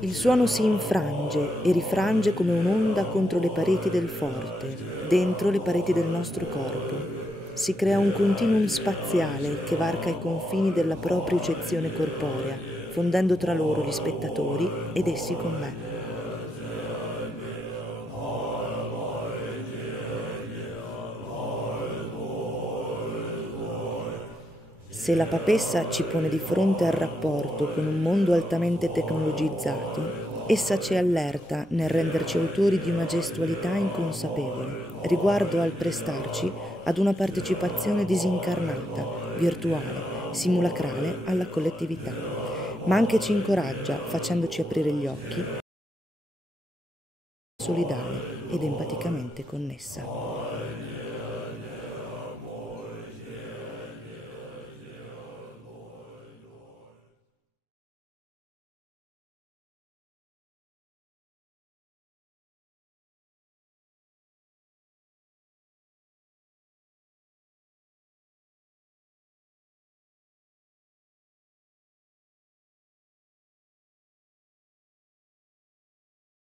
Il suono si infrange e rifrange come un'onda contro le pareti del forte, dentro le pareti del nostro corpo. Si crea un continuum spaziale che varca i confini della propria eccezione corporea, fondendo tra loro gli spettatori ed essi con me. Se la papessa ci pone di fronte al rapporto con un mondo altamente tecnologizzato, essa ci allerta nel renderci autori di una gestualità inconsapevole, riguardo al prestarci ad una partecipazione disincarnata, virtuale, simulacrale alla collettività, ma anche ci incoraggia facendoci aprire gli occhi, solidale ed empaticamente connessa.